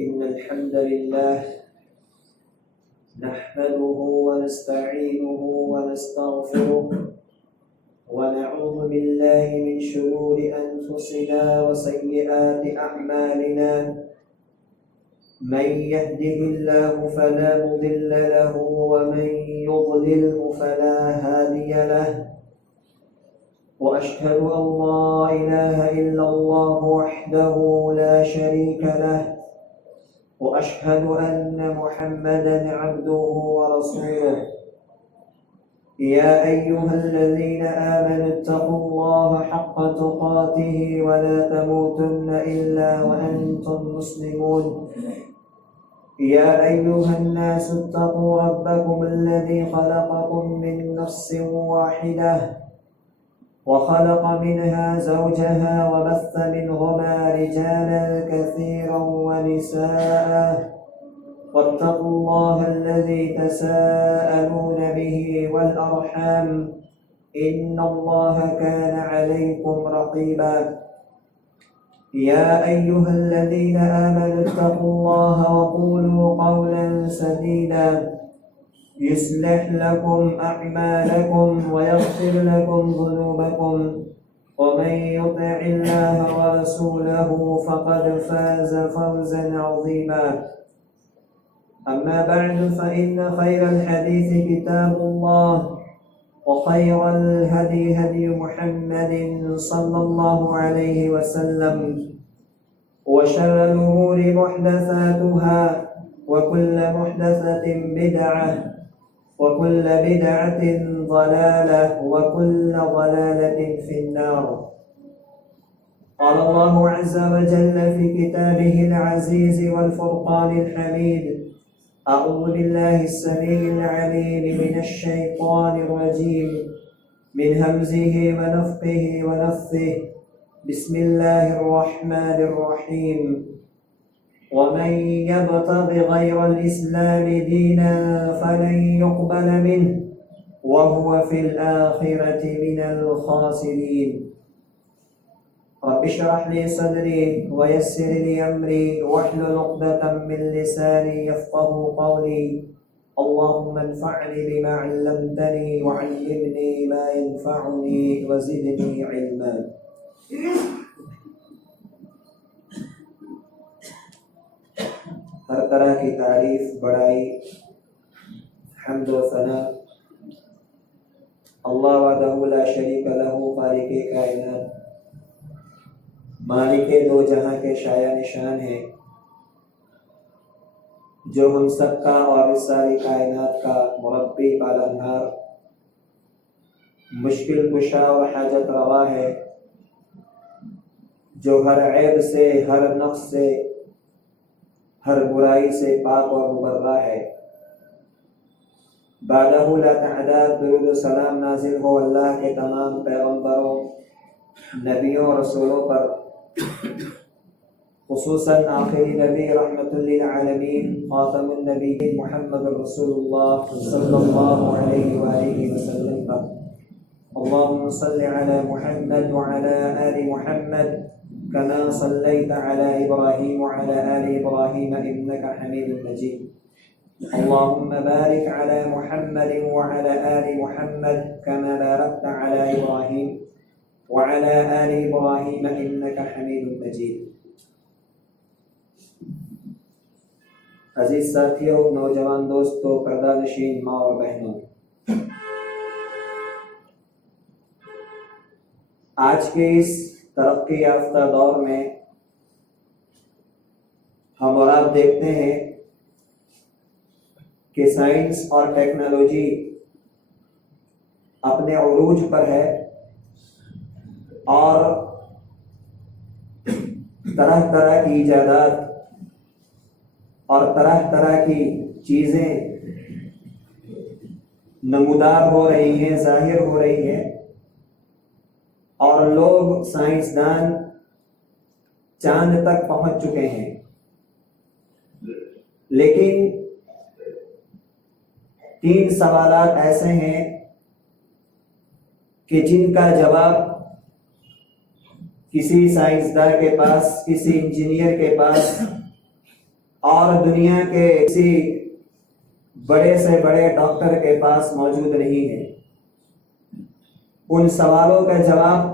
إن الحمد لله نحمده ونستعينه ونستغفره ونعوذ بالله من شرور أنفسنا وسيئات أعمالنا. من يهده الله فلا مضل له ومن يضلله فلا هادي له. وأشهد أن لا إله إلا الله وحده لا شريك له، وأشهد أن محمدا عبده ورسوله. يا أيها الذين آمنوا اتقوا الله حق تقاته ولا تموتن إلا وأنتم مسلمون. يا أيها الناس اتقوا ربكم الذي خلقكم من نفس واحدة وخلق منها زوجها وبث منهما رجالا كثيرا ونساء. واتقوا الله الذي تساءلون به والأرحام إن الله كان عليكم رقيبا. يا أيها الذين آمنوا اتقوا الله وقولوا قولا سديدا يصلح لكم أعمالكم ويغفر لكم ذنوبكم، ومن يطع الله ورسوله فقد فاز فوزا عظيما. أما بعد، فإن خير الحديث كتاب الله، وخير الهدي هدي محمد صلى الله عليه وسلم، وشر الأمور محدثاتها، وكل محدثة بدعة، وكل بدعة ضلالة، وكل ضلالة في النار. قال الله عز وجل في كتابه العزيز والفرقان الحميد: أعوذ بالله السميع العليم من الشيطان الرجيم، من همزه ونفخه ونفثه. بسم الله الرحمن الرحيم: ومن يبتغ غير الإسلام دينا فلن يقبل منه وهو في الآخرة من الخاسرين. رب اشرح لي صدري ويسر لي أمري واحلل عقدة من لساني يفقه قولي. اللهم انفعني بما علمتني وعلمني ما ينفعني وزدني علما. ہر طرح کی تعریف، بڑائی، حمد و ثنا اللہ وحدہ لا شریک لہ، خالق کائنات، مالک دو جہاں کے شایع نشان ہے، جو ہم سب کا اور اس ساری کائنات کا مربی، پالنہار، مشکل کشا اور حاجت روا ہے، جو ہر عیب سے، ہر نقص سے، ہر برائی سے پاک اور مبرہ ہے۔ بعدہ لا تعداد درود و سلام نازل ہو اللہ کے تمام پیغمبروں، نبیوں اور رسولوں پر، خصوصاً آخری نبی رحمت للعالمین خاتم النبیین محمد رسول اللہ صلی اللہ علیہ وآلہ وسلم پر۔ اللہم صل علی محمد وعلی آل محمد كما صليت على إبراهيم وعلى آل إبراهيم إنك حميد مجيد. اللهم بارك على محمد وعلى آل محمد كما باركت على إبراهيم وعلى آل إبراهيم إنك حميد مجيد. عزیز ساتھیوں، نوجوان دوستوں، پردہ نشین ماں اور بہنوں، آج کے اس ترقی یافتہ دور میں ہم اور آپ دیکھتے ہیں کہ سائنس اور ٹیکنالوجی اپنے عروج پر ہے اور طرح طرح کی ایجادات اور طرح طرح کی چیزیں نمودار ہو رہی ہیں، ظاہر ہو رہی ہیں، اور لوگ سائنسدان چاند تک پہنچ چکے ہیں۔ لیکن 3 سوالات ایسے ہیں کہ جن کا جواب کسی سائنسدان کے پاس، کسی انجینئر کے پاس اور دنیا کے کسی بڑے سے بڑے ڈاکٹر کے پاس موجود نہیں ہے۔ ان سوالوں کا جواب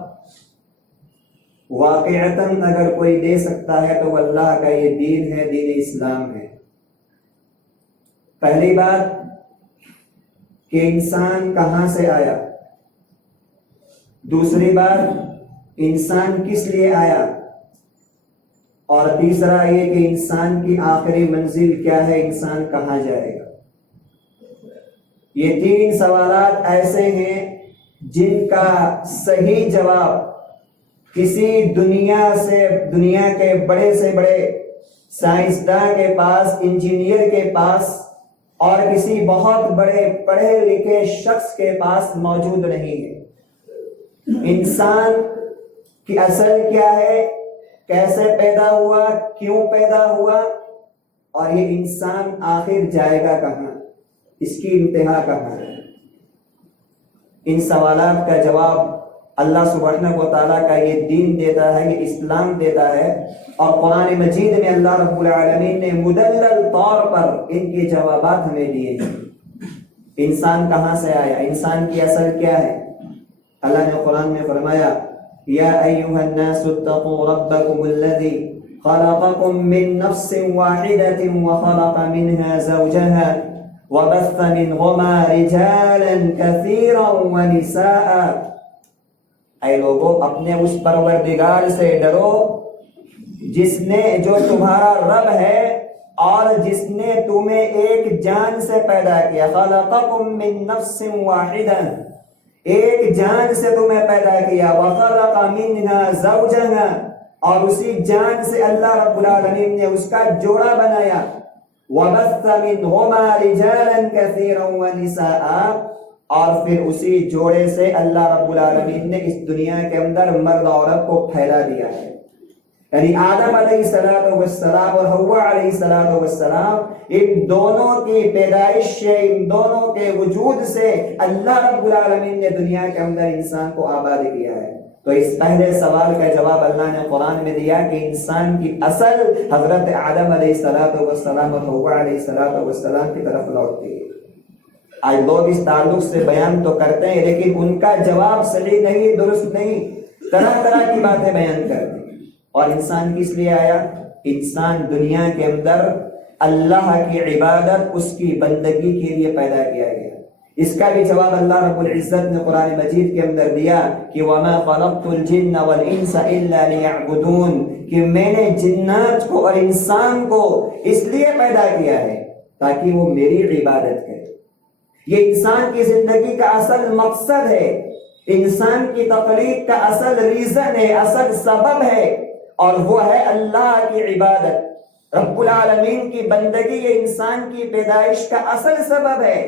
واقعتاً اگر کوئی دے سکتا ہے تو اللہ کا یہ دین ہے، دین اسلام ہے۔ پہلی بات کہ انسان کہاں سے آیا، دوسری بات انسان کس لیے آیا، اور تیسرا یہ کہ انسان کی آخری منزل کیا ہے، انسان کہاں جائے گا۔ یہ تین سوالات ایسے ہیں جن کا صحیح جواب کسی دنیا کے بڑے سے بڑے سائنسداں کے پاس، انجینئر کے پاس اور کسی بہت بڑے پڑھے لکھے شخص کے پاس موجود نہیں ہے۔ انسان کی اصل کیا ہے، کیسے پیدا ہوا، کیوں پیدا ہوا، اور یہ انسان آخر جائے گا کہاں، اس کی انتہا کہاں ہے۔ ان سوالات کا جواب اللہ سبحانہ و تعالیٰ کا یہ دین دیتا ہے، یہ اسلام دیتا ہے، اور قرآن مجید میں اللہ رب العالمین نے مدلل طور پر ان کے جوابات ہمیں دیے ہیں۔ انسان کہاں سے آیا، انسان کی اصل کیا ہے۔ اللہ نے قرآن میں فرمایا یا ایھا الناس اتقوا ربکم الذی خلقکم من نفس واحدۃ وخلق منها زوجها وبث منهما رجالا كثيرا ونساء۔ اے لوگو اپنے اس پروردگار سے ڈرو جو تمہارا رب ہے اور جس نے تمہیں ایک جان سے پیدا کیا۔ خلقکم من نفس واحدہ، ایک جان سے تمہیں پیدا کیا۔ وخلق منها زوجها، اور اسی جان سے اللہ رب العالمین نے اس کا جوڑا بنایا۔ وبث منهما رجالا كثيرا ونساء، اور پھر اسی جوڑے سے اللہ رب العالمین نے اس دنیا کے اندر مرد عورت کو پھیلا دیا ہے۔ یعنی آدم علیہ السلام اور حوا علیہ السلام، ان دونوں کی پیدائش سے، ان دونوں کے وجود سے اللہ رب العالمین نے دنیا کے اندر انسان کو آباد کیا ہے۔ تو اس پہلے سوال کا جواب اللہ نے قرآن میں دیا کہ انسان کی اصل حضرت آدم علیہ السلام اور حوا علیہ السلام کی طرف لوٹتی ہے۔ آج لوگ اس تعلق سے بیان تو کرتے ہیں لیکن ان کا جواب صحیح نہیں، درست نہیں، طرح طرح کی باتیں بیان کرتے ہیں۔ اور انسان کس لیے آیا؟ انسان دنیا کے اندر اللہ کی عبادت، اس کی بندگی کے لیے پیدا کیا گیا۔ اس کا بھی جواب اللہ رب العزت نے قرآن مجید کے اندر دیا کہ وَمَا خَلَقْتُ الْجِنَّ وَالْإِنسَ إِلَّا لِيَعْبُدُونَ، کہ میں نے جنات کو اور انسان کو اس لیے پیدا کیا ہے تاکہ وہ میری عبادت کرے۔ یہ انسان کی زندگی کا اصل مقصد ہے، انسان کی تخلیق کا اصل ریزن ہے، اصل سبب ہے، اور وہ ہے اللہ کی عبادت، رب العالمین کی بندگی۔ یہ انسان کی پیدائش کا اصل سبب ہے۔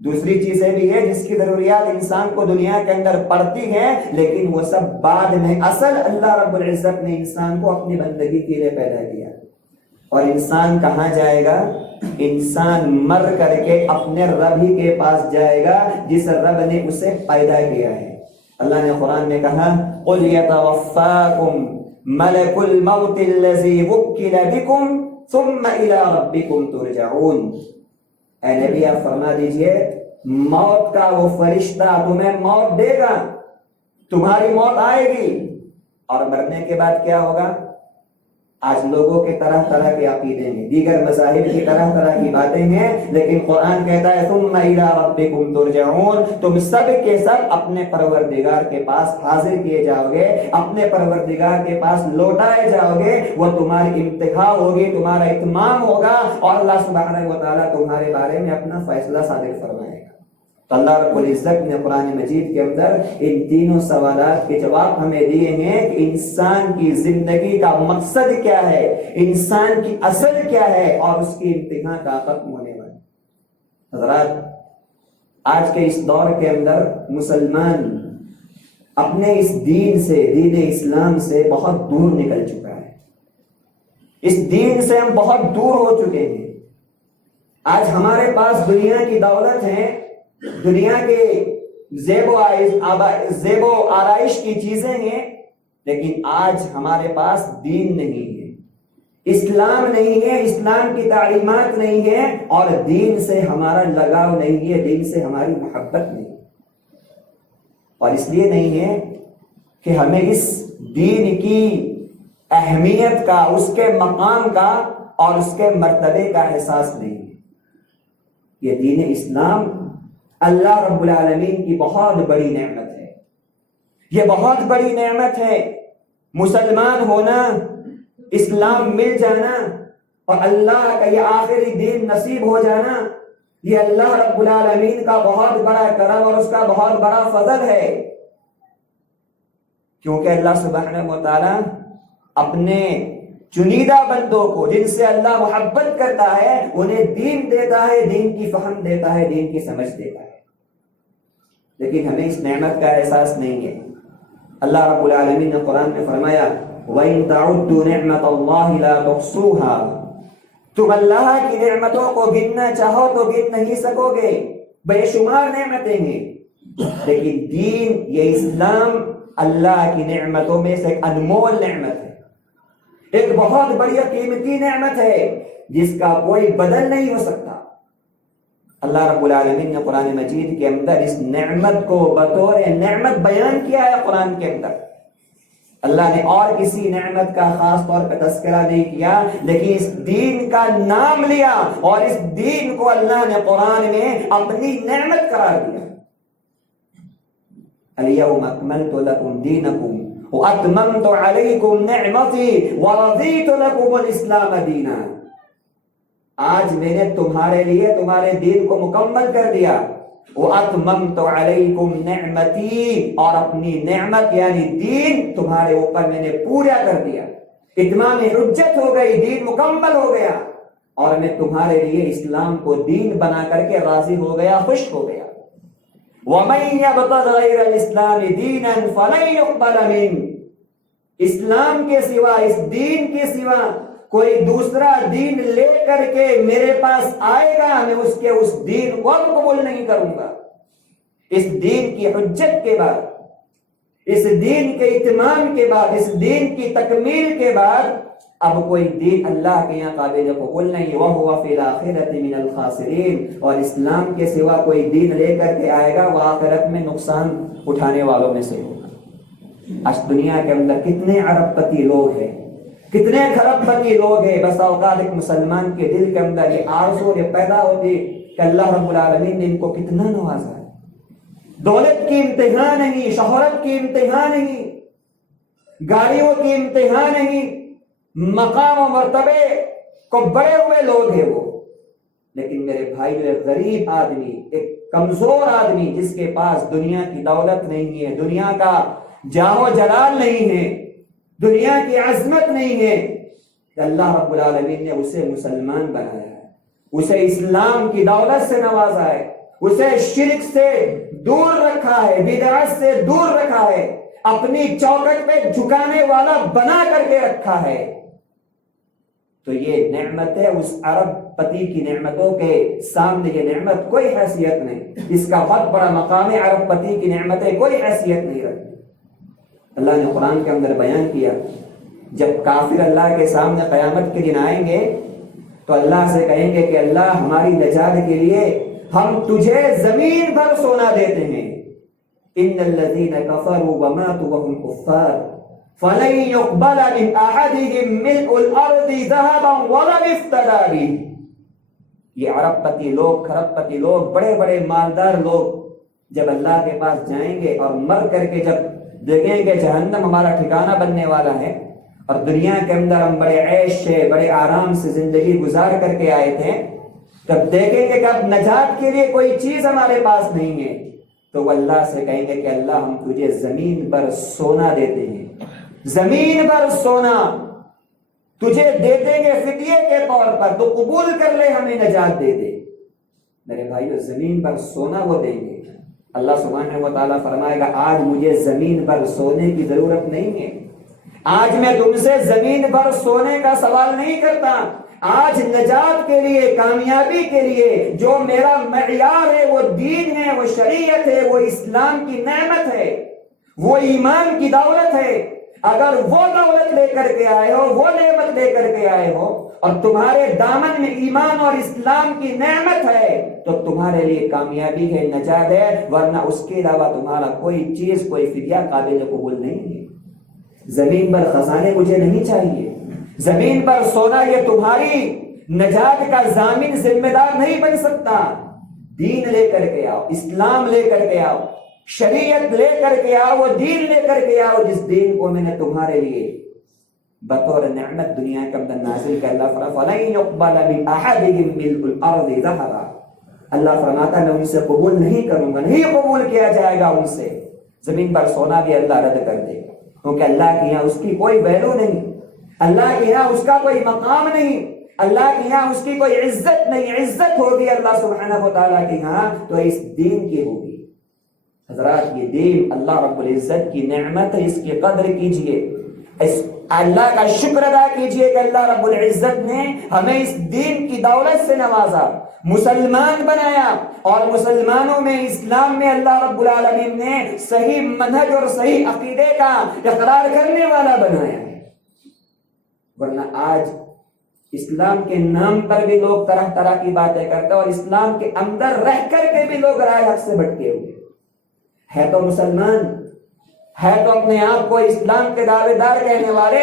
دوسری چیزیں بھی ہیں جس کی ضروریات انسان کو دنیا کے اندر پڑتی ہیں، لیکن وہ سب بعد میں۔ اصل اللہ رب العزت نے انسان کو اپنی بندگی کے لیے پیدا کیا۔ اور انسان کہاں جائے گا؟ انسان مر کر کے اپنے رب ہی کے پاس جائے گا جس رب نے اسے پیدا کیا ہے۔ اللہ نے قرآن میں کہا قُلْ يَتَوَفَّاكُمْ مَلَكُ الْمَوْتِ الَّذِي وُكِّلَ بِكُمْ ثُمَّ إِلَىٰ رَبِّكُمْ تُرْجَعُونَ۔ اے نبی آپ فرما دیجئے موت کا وہ فرشتہ تمہیں موت دے گا، تمہاری موت آئے گی، اور مرنے کے بعد کیا ہوگا؟ آج لوگوں کے طرح طرح کے عقیدے ہیں، دیگر مذاہب کی طرح طرح کی باتیں ہیں، لیکن قرآن کہتا ہے ثم الی ربکم ترجعون، تم سب کے سب اپنے پروردگار کے پاس حاضر کیے جاؤ گے، اپنے پروردگار کے پاس لوٹائے جاؤ گے۔ وہ تمہاری انتہا ہوگی، تمہارا اتمام ہوگا، اور اللہ سبحانہ و تعالیٰ تمہارے بارے میں اپنا فیصلہ صادر فرمائے گا۔ تو اللہ رب العزت نے قرآن مجید کے اندر ان تینوں سوالات کے جواب ہمیں دیے ہیں کہ انسان کی زندگی کا مقصد کیا ہے، انسان کی اصل کیا ہے، اور اس کی انتہا کا ختم ہونے والی۔ حضرات، آج کے اس دور کے اندر مسلمان اپنے اس دین سے، دین اسلام سے بہت دور نکل چکا ہے۔ اس دین سے ہم بہت دور ہو چکے ہیں۔ آج ہمارے پاس دنیا کی دولت ہے، دنیا کے زیب و آرائش کی چیزیں ہیں، لیکن آج ہمارے پاس دین نہیں ہے۔ اسلام نہیں ہے، اسلام کی تعلیمات نہیں ہے، اور دین سے ہمارا لگاؤ نہیں ہے، دین سے ہماری محبت نہیں ہے۔ اور اس لیے نہیں ہے کہ ہمیں اس دین کی اہمیت کا، اس کے مقام کا اور اس کے مرتبے کا احساس نہیں ہے۔ یہ دین اسلام اللہ رب العالمین کی بہت بڑی نعمت ہے، یہ بہت بڑی نعمت ہے۔ مسلمان ہونا، اسلام مل جانا اور اللہ کا یہ آخری دین نصیب ہو جانا، یہ اللہ رب العالمین کا بہت بڑا کرم اور اس کا بہت بڑا فضل ہے۔ کیونکہ اللہ سبحانہ و تعالی اپنے چنیدہ بندوں کو، جن سے اللہ محبت کرتا ہے، انہیں دین دیتا ہے، دین کی فہم دیتا ہے، دین کی سمجھ دیتا ہے۔ لیکن ہمیں اس نعمت کا احساس نہیں ہے۔ اللہ رب العالمین نے قرآن میں فرمایا وَإِن تَعُدُّوا نِعْمَةَ اللَّهِ لَا تُحْصُوهَا، تم اللہ کی نعمتوں کو گننا چاہو تو گن نہیں سکو گے، بے شمار نعمتیں ہیں۔ لیکن دین، یہ اسلام اللہ کی نعمتوں میں سے ایک انمول نعمت ہے، ایک بہت بڑی قیمتی نعمت ہے جس کا کوئی بدل نہیں ہو سکتا۔ اللہ رب العالمین نے قرآن مجید کے اندر اس نعمت کو بطور نعمت بیان کیا ہے۔ قرآن کے اندر اللہ نے اور کسی نعمت کا خاص طور پہ تذکرہ نہیں کیا، لیکن اس دین کا نام لیا اور اس دین کو اللہ نے قرآن میں اپنی نعمت قرار دیا۔ اليوم اکملت لکم دینکم واتممت علیکم نعمتی ورضیت لکم الاسلام دینا۔ آج میں نے تمہارے لیے تمہارے دین کو مکمل کر دیا۔ وَأَتْمَمْتُ عَلَيْكُمْ نِعْمَتِي، اور اپنی نعمت یعنی دین تمہارے اوپر میں نے پورا کر دیا۔ اتمام حجت ہو گئی، دین مکمل ہو گیا، اور میں تمہارے لیے اسلام کو دین بنا کر کے راضی ہو گیا، خوش ہو گیا۔ وَمَن يَبْتَغِ غَيْرَ الْإِسْلَامِ دِينًا فَلَن يُقْبَلَ مِنْهُ، اسلام کے سوا، اس دین کے سوا کوئی دوسرا دین لے کر کے میرے پاس آئے گا، میں اس دین کو قبول نہیں کروں گا۔ اس دین کی حجت کے بعد، اس دین کے اتمام کے بعد، اس دین کی تکمیل کے بعد اب کوئی دین اللہ کے یہاں قابل قبول نہیں۔ وَهُوَ فِي الْآخِرَةِ مِنَ الْخَاسِرِينَ، اور اسلام کے سوا کوئی دین لے کر کے آئے گا وہ آخرت میں نقصان اٹھانے والوں میں سے ہوگا۔ آج دنیا کے اندر کتنے ارب پتی لوگ ہیں، کتنے کھرب پتی لوگ ہیں، بس اوقات ایک مسلمان کے دل کے اندر یہ آرزو یہ پیدا ہوتی کہ اللہ رب العالمین نے ان کو کتنا نوازا ہے۔ دولت کی امتحان نہیں، شہرت کی امتحان نہیں، گاڑیوں کی امتحان نہیں، مقام و مرتبے کو بڑے ہوئے لوگ ہیں وہ، لیکن میرے بھائی جو ایک غریب آدمی، ایک کمزور آدمی جس کے پاس دنیا کی دولت نہیں ہے، دنیا کا جاہ و جلال نہیں ہے، دنیا کی عظمت نہیں ہے، کہ اللہ رب العالمین نے اسے مسلمان بنایا ہے، اسے اسلام کی دولت سے نوازا ہے، اسے شرک سے دور رکھا ہے، بدعت سے دور رکھا ہے، اپنی چوکٹ پہ جھکانے والا بنا کر کے رکھا ہے۔ تو یہ نعمت ہے، اس عرب پتی کی نعمتوں کے سامنے یہ نعمت کوئی حیثیت نہیں، اس کا بہت بڑا مقام ہے، عرب پتی کی نعمتیں کوئی حیثیت نہیں رکھتی۔ اللہ نے قرآن کے اندر بیان کیا جب کافر اللہ کے سامنے قیامت کے دن آئیں گے تو اللہ سے کہیں گے کہ اللہ ہماری نجات کے لیے ہم تجھے زمین بھر سونا دیتے ہیں۔ ان الذين كفروا وماتوا وهم كفار فلن يقبل من احدهم ملء الارض ذهبا ولو افتدى به۔ یہ عرب پتی لوگ، کھرب پتی لوگ، بڑے بڑے مالدار لوگ جب اللہ کے پاس جائیں گے اور مر کر کے جب دیکھیں گے جہنم ہمارا ٹھکانہ بننے والا ہے اور دنیا کے اندر ہم بڑے عیش سے، بڑے آرام سے زندگی گزار کر کے آئے تھے، تب دیکھیں گے کہ اب نجات کے لیے کوئی چیز ہمارے پاس نہیں ہے، تو وہ اللہ سے کہیں گے کہ اللہ ہم تجھے زمین پر سونا دیتے ہیں، زمین پر سونا تجھے دے دیں گے فدیے کے طور پر، تو قبول کر لے، ہمیں نجات دے دے۔ میرے بھائیو زمین پر سونا وہ دیں گے۔ اللہ سبحانہ و تعالیٰ فرمائے گا آج مجھے زمین پر سونے کی ضرورت نہیں ہے، آج میں تم سے زمین پر سونے کا سوال نہیں کرتا، آج نجات کے لیے، کامیابی کے لیے جو میرا معیار ہے وہ دین ہے، وہ شریعت ہے، وہ اسلام کی نعمت ہے، وہ ایمان کی دولت ہے، اگر وہ دولت لے کر کے آئے ہو، وہ نعمت لے کر کے آئے ہو اور تمہارے دامن میں ایمان اور اسلام کی نعمت ہے تو تمہارے لیے کامیابی ہے، نجات ہے، ورنہ اس کے علاوہ تمہارا کوئی چیز، کوئی فدیہ قابل قبول نہیں ہے۔ زمین پر خزانے مجھے نہیں چاہیے، زمین پر سونا یہ تمہاری نجات کا ضامن ذمہ دار نہیں بن سکتا۔ دین لے کر کے آؤ، اسلام لے کر کے آؤ، شریعت لے کر کے آؤ، وہ دین لے کر کے آؤ جس دین کو میں نے تمہارے لیے بطور نعمت دنیا کے اندر نازل کر۔ اللہ فرماتا فَلَن يُقْبَلَ مِنْ أَحَدِهِمْ مِلْءُ الْأَرْضِ ذَهَبًا، اللہ فرماتا میں ان سے قبول نہیں کروں گا، نہیں قبول کیا جائے گا ان سے۔ زمین پر سونا بھی اللہ رد کر دے گا، کیونکہ اللہ کے یہاں اس کی کوئی ویلو نہیں، اللہ کے یہاں اس کا کوئی مقام نہیں، اللہ کے یہاں اس کی کوئی عزت نہیں۔ عزت ہوگی اللہ سبحانہ و تعالیٰ کے یہاں تو اس دین کی ہوگی۔ حضرات یہ دین اللہ رب العزت کی نعمت ہے، اس کی قدر کیجئے، اس اللہ کا شکر ادا کیجئے کہ اللہ رب العزت نے ہمیں اس دین کی دولت سے نوازا، مسلمان بنایا، اور مسلمانوں میں، اسلام میں اللہ رب العالمین نے صحیح منہج اور صحیح عقیدے کا اقرار کرنے والا بنایا ہے۔ ورنہ آج اسلام کے نام پر بھی لوگ طرح طرح کی باتیں کرتے ہیں، اور اسلام کے اندر رہ کر کے بھی لوگ رائے حق سے بھٹکے ہوئے ہے تو مسلمان، ہے تو اپنے آپ کو اسلام کے دعوے دار کہنے والے،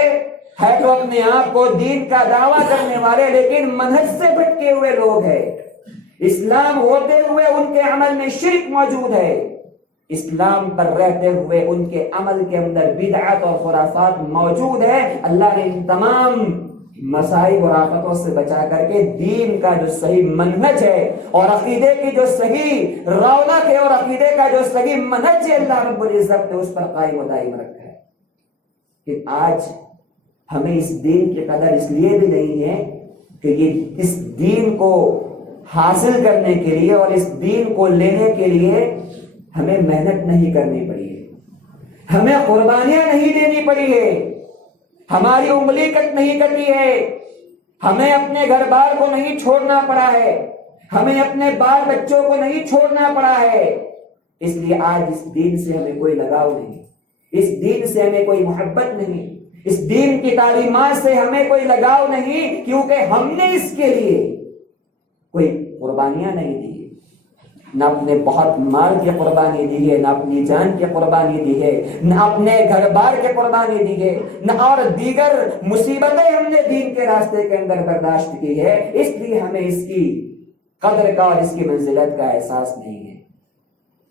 ہے تو اپنے آپ کو دین کا دعویٰ کرنے والے، لیکن منہج سے بھٹکے ہوئے لوگ ہیں۔ اسلام ہوتے ہوئے ان کے عمل میں شرک موجود ہے، اسلام پر رہتے ہوئے ان کے عمل کے اندر بدعت اور خرافات موجود ہے۔ اللہ نے ان تمام مسائل اور آفتوں سے بچا کر کے دین کا جو صحیح منہج ہے اور عقیدے کی جو صحیح رونق ہے اور عقیدے کا جو صحیح منہج ہے اللہ رب العزت نے اس پر قائم و دائم رکھا ہے۔ کہ آج ہمیں اس دین کی قدر اس لیے بھی نہیں ہے کہ یہ اس دین کو حاصل کرنے کے لیے اور اس دین کو لینے کے لیے ہمیں محنت نہیں کرنی پڑی ہے، ہمیں قربانیاں نہیں دینی پڑی ہے، ہماری انگلی نہیں کٹی ہے، ہمیں اپنے گھر بار کو نہیں چھوڑنا پڑا ہے، ہمیں اپنے بال بچوں کو نہیں چھوڑنا پڑا ہے۔ اس لیے آج اس دین سے ہمیں کوئی لگاؤ نہیں، اس دین سے ہمیں کوئی محبت نہیں، اس دین کی تعلیمات سے ہمیں کوئی لگاؤ نہیں، کیونکہ ہم نے اس کے لیے کوئی قربانیاں نہیں دی، نہ اپنے بہت مال کی قربانی دی ہے، نہ اپنی جان کی قربانی دی ہے، نہ اپنے گھر بار کی قربانی دی ہے، نہ اور دیگر مصیبتیں ہم نے دین کے راستے کے اندر برداشت کی ہے۔ اس لیے ہمیں اس کی قدر کا اور اس کی منزلت کا احساس نہیں ہے۔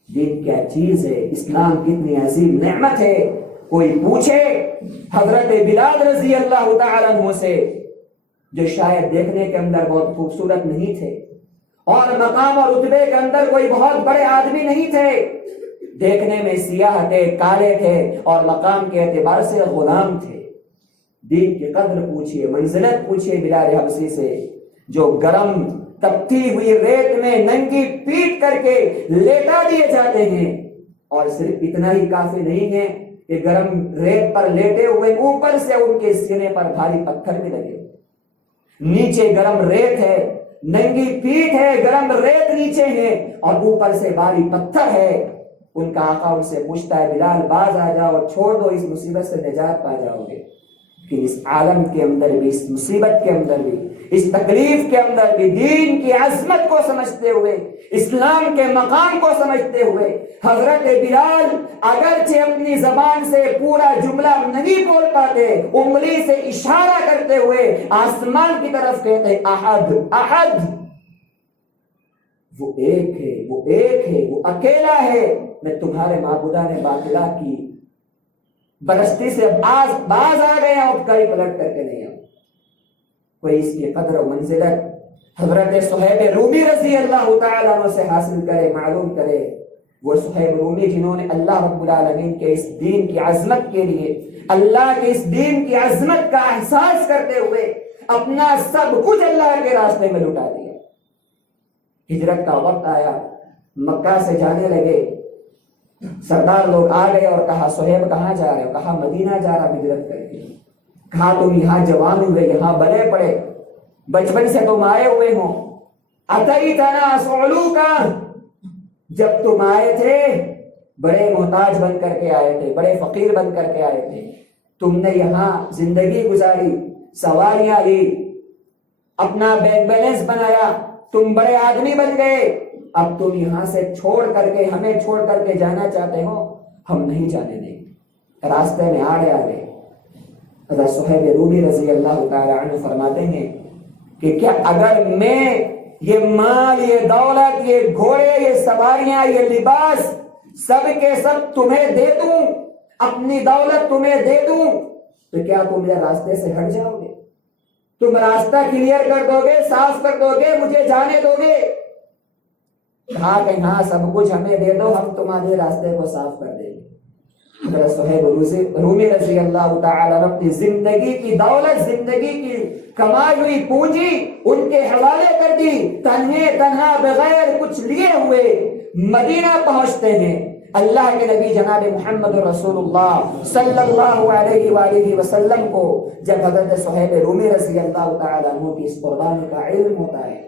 دین کیا چیز ہے، اسلام کتنی عظیم نعمت ہے۔ کوئی پوچھے حضرت بلال رضی اللہ تعالیٰ عنہ سے، جو شاید دیکھنے کے اندر بہت خوبصورت نہیں تھے اور مقام اور رتبے کے اندر کوئی بہت بڑے آدمی نہیں تھے، دیکھنے میں سیاہ تھے، کالے تھے، اور مقام کے اعتبار سے غلام تھے۔ دین کی قدر پوچھئے، منزلت پوچھئے بلال حبشی سے، جو گرم تپتی ہوئی ریت میں ننگی پیٹ کر کے لیٹا دیے جاتے ہیں، اور صرف اتنا ہی کافی نہیں ہے کہ گرم ریت پر لیٹے ہوئے اوپر سے ان کے سینے پر بھاری پتھر بھی لگے، نیچے گرم ریت ہے، ننگی پیٹ ہے، گرم ریت نیچے ہے، اور اوپر سے بھاری پتھر ہے۔ ان کا آقا ان سے پوچھتا ہے بلال باز آ جاؤ اور چھوڑ دو، اس مصیبت سے نجات پا جاؤ گے۔ لیکن اس عالم کے اندر بھی، اس مصیبت کے اندر بھی، اس تکلیف کے اندر بھی دین کی عظمت کو سمجھتے ہوئے، اسلام کے مقام کو سمجھتے ہوئے، حضرت بلال اگرچہ اپنی زبان سے پورا جملہ نہیں بول پاتے، انگلی سے اشارہ کرتے ہوئے آسمان کی طرف کہتے احد احد، وہ ایک ہے، وہ ایک ہے، وہ اکیلا ہے، میں تمہارے معبودان باطلہ کی برستی سے باز آ گئے اور کئی پلٹ کر کے نہیں آؤ۔ کوئی اس کی قدر و منزلت حضرت صہیب رومی رضی اللہ تعالیٰ عنہ سے حاصل کرے، معلوم کرے۔ وہ صہیب رومی جنہوں نے اللہ رب العالمین کے اس دین کی عظمت کے لیے، اللہ کے اس دین کی عظمت کا احساس کرتے ہوئے اپنا سب کچھ اللہ کے راستے میں لٹا دیا۔ ہجرت کا وقت آیا، مکہ سے جانے لگے، سردار لوگ آ گئے اور کہا صہیب کہاں جا رہے ہو؟ کہا مدینہ جا رہا ہجرت کر کے۔ کہا تم یہاں جوان ہوئے، یہاں بڑے پڑے، بچپن سے تم آئے ہوئے ہو، اتیتنا صعلوکا، جب تم آئے تھے بڑے محتاج بن کر کے آئے تھے، بڑے فقیر بن کر کے آئے تھے، تم نے یہاں زندگی گزاری، سواریاں لی، اپنا بینک بیلنس بنایا، تم بڑے آدمی بن گئے، اب تم یہاں سے چھوڑ کر کے ہمیں چھوڑ کر کے جانا چاہتے ہو، ہم نہیں جانے دیں گے۔ راستے میں آڑے آگے حضرت صہیب رومی رضی اللہ تعالی عنہ فرماتے ہیں کہ کیا اگر میں یہ مال، یہ دولت، یہ گھوڑے، یہ سواریاں، یہ لباس سب کے سب تمہیں دے دوں، اپنی دولت تمہیں دے دوں، تو کیا تم میرے راستے سے ہٹ جاؤ گے؟ تم راستہ کلیئر کر دو گے، صاف کر دو گے، مجھے جانے دو گے؟ کہا کہ ہاں سب کچھ ہمیں دے دو، ہم تمہارے راستے کو صاف کر دیں گے۔ حضرت صہیب رومی رضی اللہ تعالی عنہ اپنی زندگی کی دولت، زندگی کی کمائی ہوئی پونجی ان کے حوالے کر دی، تنہا بغیر کچھ لیے ہوئے مدینہ پہنچتے ہیں۔ اللہ کے نبی جناب محمد رسول اللہ صلی اللہ علیہ وآلہ وسلم کو جب حضرت صہیب رومی رضی اللہ تعالی عنہ کی اس قربانی کا علم ہوتا ہے،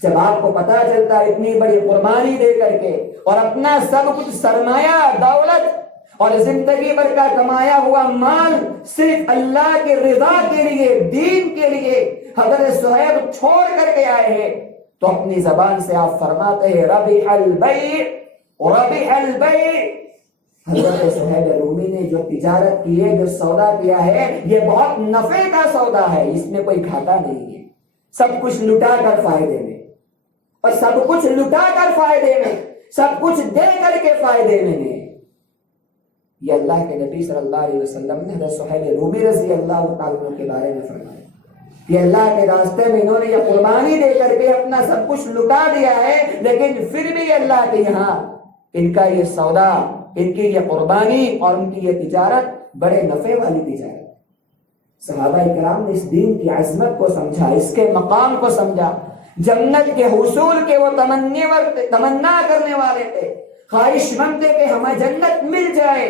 جب آپ کو پتا چلتا ہے اتنی بڑی قربانی دے کر کے اور اپنا سب کچھ سرمایہ، دولت اور زندگی بھر کا کمایا ہوا مال صرف اللہ کے رضا کے لیے، دین کے لیے حضرت صہیب چھوڑ کر کے آئے ہیں، تو اپنی زبان سے آپ فرماتے ہیں ربح البیع ربح البیع۔ حضرت صہیب رومی نے جو تجارت کی ہے، جو سودا کیا ہے، یہ بہت نفع کا سودا ہے، اس میں کوئی گھاٹا نہیں ہے، سب کچھ لٹا کر فائدے میں، اور سب کچھ لٹا کر فائدے میں، سب کچھ دے کر کے فائدے میں ہے۔ یہ اللہ کے نبی صلی اللہ علیہ وسلم نے حضرت صہیب رومی رضی اللہ تعالیٰ کے بارے میں فرمایا کہ اللہ کے راستے میں انہوں نے یہ قربانی دے کر کے اپنا سب کچھ لٹا دیا ہے، لیکن پھر بھی اللہ کے یہاں ان کا یہ سودا، ان کی یہ قربانی اور ان کی یہ تجارت بڑے نفع والی تجارت۔ صحابہ کرام نے اس دین کی عظمت کو سمجھا، اس کے مقام کو سمجھا، جنت کے حصول کے وہ تمنا کرنے والے تھے، خواہش مند تھے کہ ہمیں جنت مل جائے،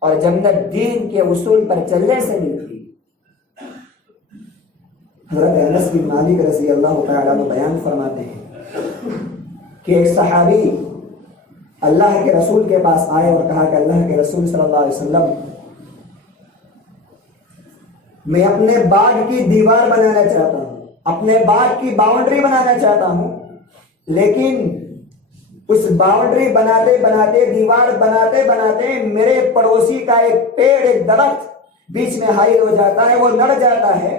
اور جنت دین کے اصول پر چلنے سے ملتی۔ حضرت انس بن مالک رضی اللہ تعالی عنہ بیان فرماتے ہیں کہ ایک صحابی اللہ کے رسول کے پاس آئے اور کہا کہ اللہ کے رسول صلی اللہ علیہ وسلم، میں اپنے باغ کی دیوار بنانا چاہتا ہوں، اپنے باغ کی باؤنڈری بنانا چاہتا ہوں، لیکن اس باؤنڈری بناتے بناتے، دیوار بناتے بناتے میرے پڑوسی کا ایک پیڑ، ایک درخت بیچ میں حائل ہو جاتا ہے، وہ لڑ جاتا ہے،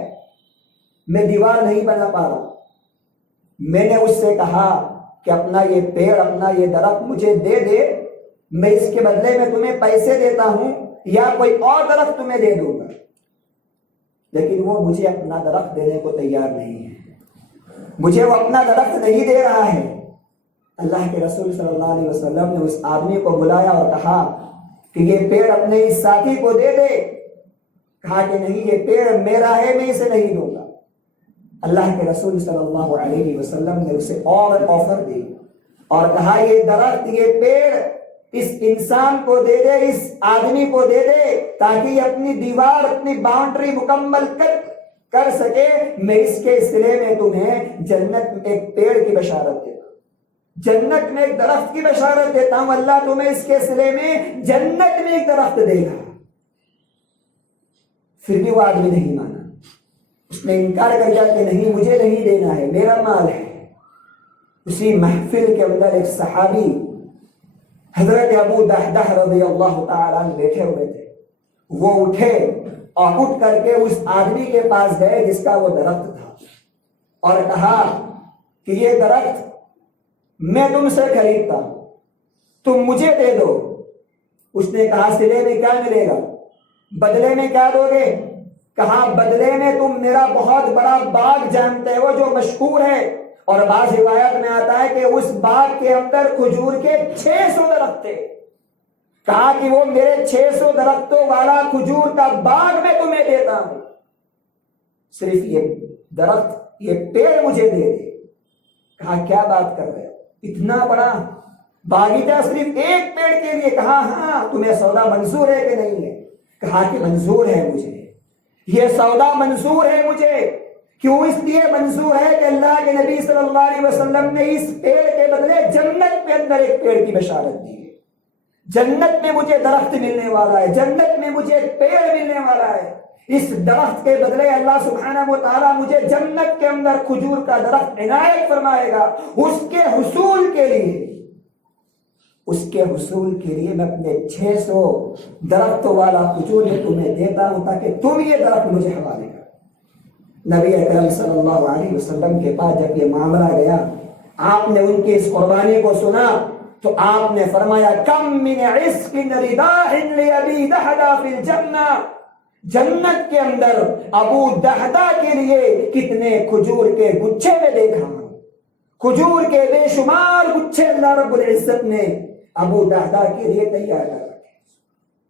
میں دیوار نہیں بنا پا رہا۔ میں نے اس سے کہا کہ اپنا یہ پیڑ، اپنا یہ درخت مجھے دے دے، میں اس کے بدلے میں تمہیں پیسے دیتا ہوں یا کوئی اور درخت تمہیں دے دوں گا، لیکن وہ مجھے اپنا درخت دینے کو تیار نہیں ہے، مجھے وہ اپنا درخت نہیں دے رہا ہے۔ اللہ کے رسول صلی اللہ علیہ وسلم نے اس آدمی کو بلایا اور کہا کہ یہ پیڑ اپنے اس ساتھی کو دے دے۔ کہا کہ نہیں، یہ پیڑ میرا ہے، میں اسے نہیں دوں گا۔ اللہ کے رسول صلی اللہ علیہ وسلم نے اسے اور آفر دی اور کہا یہ درخت، یہ پیڑ اس انسان کو دے دے، اس آدمی کو دے دے، تاکہ یہ اپنی دیوار، اپنی باؤنڈری مکمل کر سکے، میں اس کے سلے میں تمہیں جنت میں ایک پیڑ کی بشارت دیتا ہوں، جنت میں ایک درخت کی بشارت دیتا ہوں، اللہ تمہیں اس کے سلے میں جنت میں ایک درخت دے گا۔ پھر بھی وہ آدمی نہیں مانا، اس نے انکار کر دیا کہ نہیں، مجھے نہیں دینا ہے، میرا مال ہے۔ اسی محفل کے اندر ایک صحابی حضرت ابو دحدح رضی اللہ تعالیٰ عنہ بیٹھے ہوئے تھے، وہ اٹھے اور اٹھ کر کے اس آدمی کے پاس گئے جس کا وہ درخت تھا، اور کہا کہ یہ درخت میں تم سے خریدتا ہوں، تم مجھے دے دو۔ اس نے کہا سلے میں کیا ملے گا، بدلے میں کیا دو گے؟ کہا بدلے میں تم میرا بہت بڑا باغ جانتے ہو جو مشہور ہے، اور بعض روایت میں آتا ہے کہ اس باغ کے اندر کھجور کے 600 درخت تھے۔ کہا کہ وہ میرے 600 درختوں والا کھجور کا باغ میں تمہیں دیتا ہوں، صرف یہ درخت، یہ پیڑ مجھے دے دے۔ کہا کیا بات کر رہے ہو، اتنا بڑا باغیچہ صرف ایک پیڑ کے لیے؟ کہا ہاں، تمہیں سودا منظور ہے کہ نہیں ہے؟ کہا کہ منظور ہے مجھے، یہ سودا منظور ہے مجھے۔ کیوں؟ اس لیے منظور ہے کہ اللہ کے نبی صلی اللہ علیہ وسلم نے اس پیڑ کے بدلے جنت کے اندر ایک پیڑ کی بشارت دی ہے، جنت میں مجھے درخت ملنے والا ہے، جنت میں مجھے ایک پیڑ ملنے والا ہے، اس درخت کے بدلے اللہ سبحانہ و تعالیٰ مجھے جنت کے اندر کھجور کا درخت عنایت فرمائے گا۔ اس کے حصول کے لیے میں اپنے 600 درختوں والا کھجور میں تمہیں دیتا ہوں تاکہ تم یہ درخت مجھے حوالے کرو۔ نبی اکرم صلی اللہ علیہ وسلم کے پاس جب یہ معاملہ گیا، آپ نے ان کی اس قربانی کو سنا تو آپ نے فرمایا کم من عسق رداح لأبی دحدہ فی الجنہ، جنت کے اندر ابو دحدہ کے لیے کتنے کھجور کے گچھے میں دیکھا ہوں، کھجور کے بے شمار گچھے اللہ رب العزت نے ابو دحدہ کے لیے تیار کر رکھے۔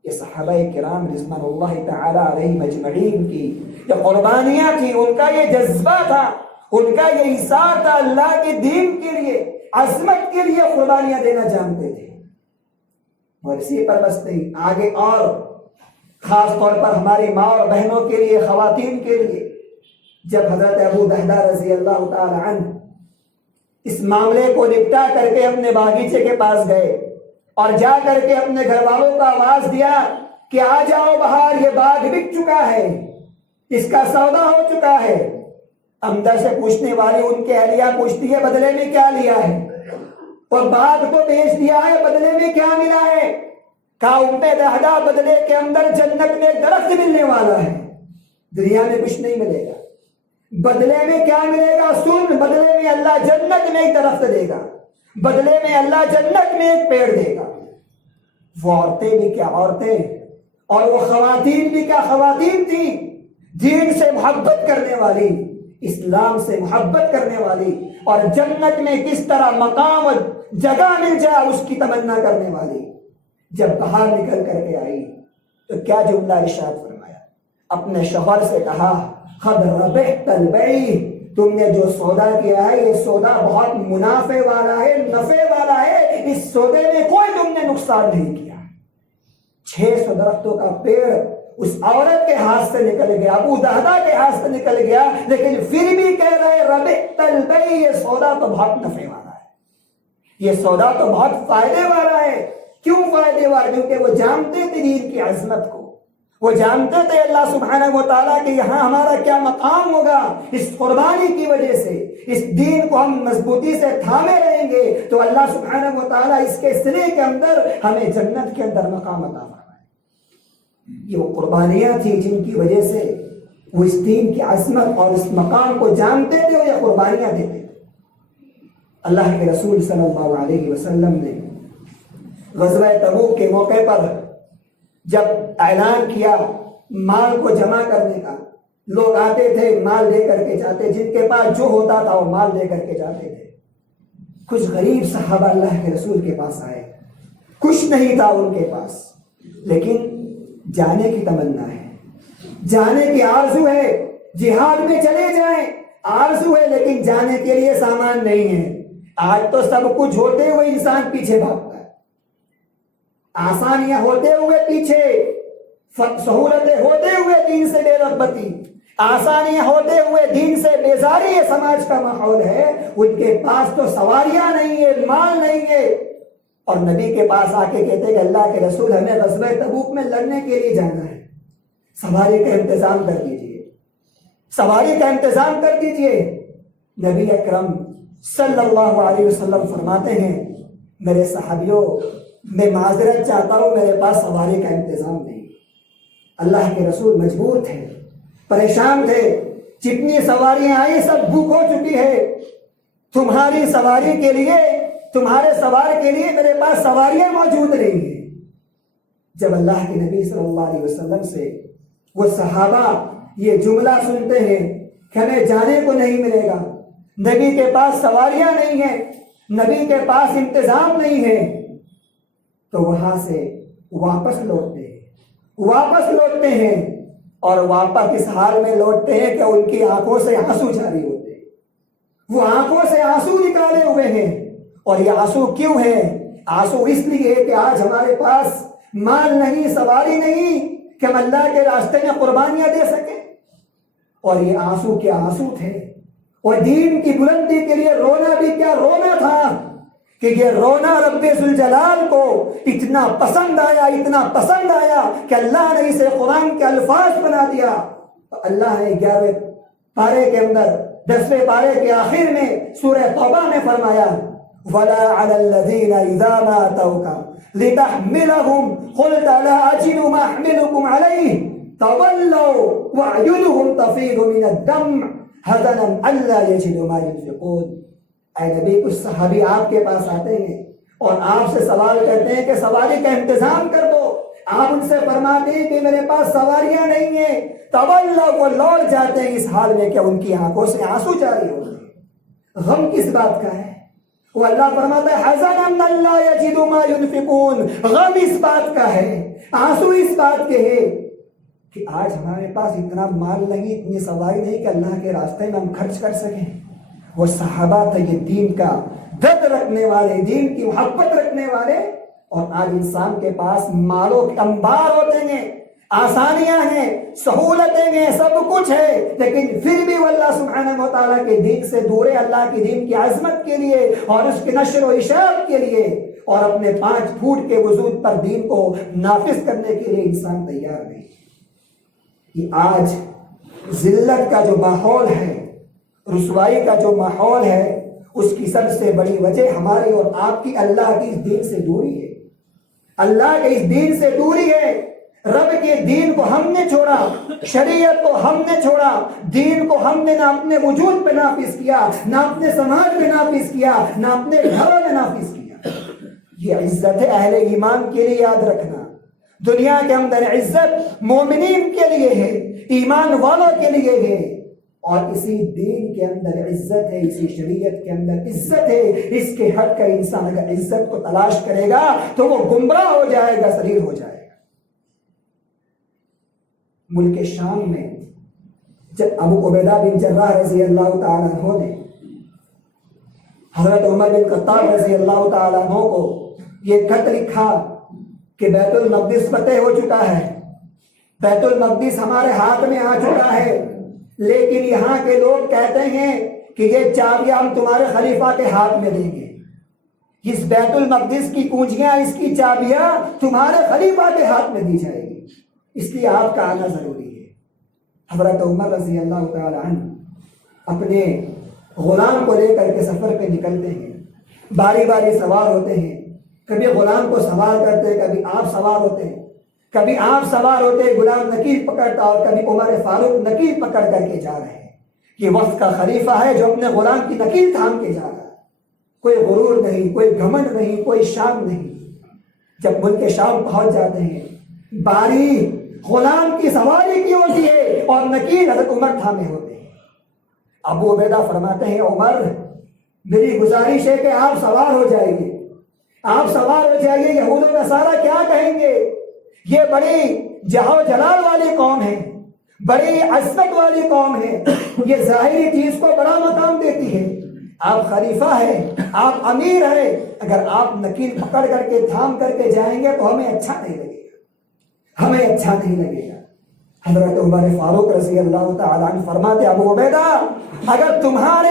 یہ صحابہ کرام رضوان اللہ تعالی علیہم اجمعین کی یہ قربانیاں تھیں، ان کا یہ جذبہ تھا، ان کا یہ ایثار تھا، اللہ کے دین کے لیے، عظمت کے لیے قربانیاں دینا جانتے تھے۔ اور اسی پر بس نہیں، آگے اور خاص طور پر ہماری ماں اور بہنوں کے لیے، خواتین کے لیے، جب حضرت ابو دحدہ رضی اللہ تعالی عنہ اس معاملے کو نپٹا کر کے اپنے باغیچے کے پاس گئے اور جا کر کے اپنے گھر والوں کو آواز دیا کہ آ جاؤ باہر، یہ باغ بک چکا ہے، اس کا سودا ہو چکا ہے۔ اندر سے پوچھنے والی ان کے اہلیہ پوچھتی ہے بدلے میں کیا لیا ہے؟ اور باغ تو بیچ دیا ہے، بدلے میں کیا ملا ہے؟ کہا ام دحدہ بدلے کے اندر جنت میں ایک درخت ملنے والا ہے، دنیا میں کچھ نہیں ملے گا۔ بدلے میں کیا ملے گا؟ سن، بدلے میں اللہ جنت میں ایک درخت دے گا، بدلے میں اللہ جنت میں ایک پیڑ دے گا۔ وہ عورتیں بھی کیا عورتیں، اور وہ خواتین بھی کیا خواتین تھیں، دین سے محبت کرنے والی، اسلام سے محبت کرنے والی، اور جنت میں کس طرح مقام اور جگہ مل جائے اس کی تمنا کرنے والی۔ جب باہر نکل کر کے آئی تو کیا جملہ ارشاد فرمایا، اپنے شوہر سے کہا قد ربحت البیع، تم نے جو سودا کیا ہے یہ سودا بہت منافع والا ہے، نفع والا ہے، اس سودے میں کوئی تم نے نقصان نہیں کیا۔ 600 درختوں کا پیڑ اس عورت کے ہاتھ سے نکل گیا، ابو دحدہ کے ہاتھ سے نکل گیا، لیکن پھر بھی کہہ رہے ربحت البیع، یہ سودا تو بہت نفع والا ہے، یہ سودا تو بہت فائدے والا ہے۔ کیوں فائدے والا؟ کیونکہ وہ جانتے تھے دین کی عظمت کو، وہ جانتے تھے اللہ سبحانہ و تعالیٰ کہ یہاں ہمارا کیا مقام ہوگا، اس قربانی کی وجہ سے اس دین کو ہم مضبوطی سے تھامے رہیں گے تو اللہ سبحانہ و تعالیٰ اس کے سلے کے اندر ہمیں جنت کے اندر مقام عطا فرمائے۔ یہ وہ قربانیاں تھیں جن کی وجہ سے وہ اس دین کی عظمت اور اس مقام کو جانتے تھے اور یہ قربانیاں دیتے تھے۔ اللہ کے رسول صلی اللہ علیہ وسلم نے غزوہ تبوک کے موقع پر جب اعلان کیا مال کو جمع کرنے کا، لوگ آتے تھے مال لے کر کے جاتے، جن کے پاس جو ہوتا تھا وہ مال لے کر کے جاتے تھے۔ کچھ غریب صحابہ اللہ کے رسول کے پاس آئے، کچھ نہیں تھا ان کے پاس، لیکن جانے کی تمنا ہے، جانے کی آرزو ہے، جہاد میں چلے جائیں آرزو ہے، لیکن جانے کے لیے سامان نہیں ہے۔ آج تو سب کچھ ہوتے ہوئے انسان پیچھے بھاگتا ہے، آسانیاں ہوتے ہوئے پیچھے، سہولتیں ہوتے ہوئے دین سے بے رغبتی، آسانیاں ہوتے ہوئے دین سے بیزاری، یہ سماج کا ماحول ہے۔ ان کے پاس تو سواریاں نہیں ہے، مال نہیں ہے، اور نبی کے پاس آ کے کہتے کہ اللہ کے رسول ہمیں غزوہ تبوک میں لڑنے کے لیے جانا ہے، سواری کا انتظام کر دیجئے، سواری کا انتظام کر دیجئے۔ نبی اکرم صلی اللہ علیہ وسلم فرماتے ہیں میرے صحابیوں میں معذرت چاہتا ہوں، میرے پاس سواری کا انتظام نہیں۔ اللہ کے رسول مجبور تھے، پریشان تھے، جتنی سواریاں آئی سب بک ہو چکی ہے، تمہاری سواری کے لیے، تمہارے سوار کے لیے میرے پاس سواریاں موجود نہیں ہیں۔ جب اللہ کے نبی صلی اللہ علیہ وسلم سے وہ صحابہ یہ جملہ سنتے ہیں کہ ہمیں جانے کو نہیں ملے گا، نبی کے پاس سواریاں نہیں ہیں، نبی کے پاس انتظام نہیں ہے، تو وہاں سے واپس لوٹتے ہیں اور واپس اس حال میں لوٹتے ہیں کہ ان کی آنکھوں سے آنسو جاری ہوتے ہیں، وہ آنکھوں سے آنسو نکالے ہوئے ہیں۔ اور یہ آنسو کیوں ہے؟ آنسو اس لیے کہ آج ہمارے پاس مال نہیں، سواری نہیں کہ ہم اللہ کے راستے میں قربانیاں دے سکیں۔ اور یہ آنسو کے آنسو تھے، اور دین کی بلندی کے لیے رونا بھی کیا رونا تھا کہ یہ رونا رب ذوالجلال کو اتنا پسند آیا کہ اللہ نے اسے قرآن کے الفاظ بنا دیا. تو اللہ نے 11ویں پارے کے اندر 10ویں پارے کے آخر میں سورہ توبہ میں فرمایا وَلَا عَلَى الَّذِينَ إِذَا مَا أَتَوْكَ لِتَحْمِلَهُمْ قُلْتَ لَا أَجِدُ مَا أَحْمِلُكُمْ عَلَيْهِ تَوَلَّوْا وَأَعْيُنُهُمْ تَفِيضُ مِنَ الدَّمْعِ حَزَنًا أَلَّا يَجِدُوا مَا يُنْفِقُونَ. اے نبی کچھ صحابی آپ کے پاس آتے ہیں اور آپ سے سوال کرتے ہیں کہ سواری کا انتظام کر دو. آپ ان سے فرماتے ہیں کہ میرے پاس سواریاں نہیں ہیں. تولوا وہ لوٹ جاتے ہیں اس حال میں کہ ان کی آنکھوں سے آنسو جاری ہوتے ہیں. غم کس بات کا ہے؟ وہ اللہ فرماتا ہے حزنا لا یجدوا ما ينفقون. غم اس بات کا ہے, آنسو اس بات کے ہے کہ آج ہمارے پاس اتنا مال نہیں, اتنی سواری نہیں کہ اللہ کے راستے میں ہم خرچ کر سکیں. وہ صحابہ تھے یہ دین کا درد رکھنے والے, دین کی محبت رکھنے والے. اور آج انسان کے پاس مالوں کے انبار ہوتے ہیں, آسانیاں ہیں, سہولتیں ہیں, سب کچھ ہے, لیکن پھر بھی وہ اللہ سبحانہ و تعالیٰ کے دین سے دور ہے. اللہ کی دین کی عظمت کے لیے اور اس کے نشر و اشاعت کے لیے اور اپنے 5 پھوٹ کے وجود پر دین کو نافذ کرنے کے لیے انسان تیار نہیں. یہ آج ذلت کا جو ماحول ہے, رسوائی کا جو ماحول ہے, اس کی سب سے بڑی وجہ ہماری اور آپ کی اللہ کی اس دین سے دوری ہے. اللہ کے اس دین سے دوری ہے. رب کے دین کو ہم نے چھوڑا, شریعت کو ہم نے چھوڑا, دین کو ہم نے نہ اپنے وجود پہ نافذ کیا, نہ اپنے سماج پہ نافذ کیا, نہ اپنے گھروں میں نافذ کیا. یہ عزت ہے اہل ایمان کے لیے, یاد رکھنا. دنیا کے اندر عزت مومنین کے لیے ہے, ایمان والوں کے لیے ہے, اور اسی دین کے اندر عزت ہے, اسی شریعت کے اندر عزت ہے. اس کے حق کا انسان اگر عزت کو تلاش کرے گا تو وہ گمراہ ہو جائے گا, ذلیل ہو جائے گا. ملک شام میں جب ابو عبیدہ بن جراح رضی اللہ تعالیٰ عنہ نے حضرت عمر بن خطاب رضی اللہ تعالیٰ عنہ کو یہ خط لکھا کہ بیت المقدس فتح ہو چکا ہے, بیت المقدس ہمارے ہاتھ میں آ چکا ہے, لیکن یہاں کے لوگ کہتے ہیں کہ یہ چابیاں ہم تمہارے خلیفہ کے ہاتھ میں دیں گے. اس بیت المقدس کی کنجیاں, اس کی چابیاں تمہارے خلیفہ کے ہاتھ میں دی جائے گی, اس لیے آپ کا آنا ضروری ہے. حضرت عمر رضی اللہ تعالی عنہ اپنے غلام کو لے کر کے سفر پہ نکلتے ہیں, باری باری سوار ہوتے ہیں. کبھی غلام کو سوار کرتے, کبھی آپ سوار ہوتے ہیں, کبھی آپ سوار ہوتے, غلام نکیل پکڑتا, اور کبھی عمر فاروق نکیل پکڑ کر کے جا رہے ہیں. یہ وقت کا خلیفہ ہے جو اپنے غلام کی نکیل تھام کے جا رہا ہے. کوئی غرور نہیں, کوئی گھمنڈ نہیں, کوئی شان نہیں. جب ملک شام پہنچ جاتے ہیں, باری غلام کی سواری کی ہوتی ہے اور نکیل حضرت عمر تھامے ہوتے ہیں. ابو عبیدہ فرماتے ہیں عمر میری گزارش ہے کہ آپ سوار ہو جائیے, آپ سوار ہو جائیے. یہود و نصارہ کیا کہیں گے؟ یہ بڑی جہو جلال والی قوم ہے, بڑی عزت والی قوم ہے, یہ ظاہری چیز کو بڑا مقام دیتی ہے. آپ خلیفہ ہیں, آپ امیر ہیں, اگر آپ نکیل پکڑ کر کے تھام کر کے جائیں گے تو ہمیں اچھا نہیں لگے گا, ہمیں اچھا نہیں لگے گا. حضرت عمر فاروق رضی اللہ تعالیٰ عنہ فرماتے ابو عبیدہ اگر تمہارے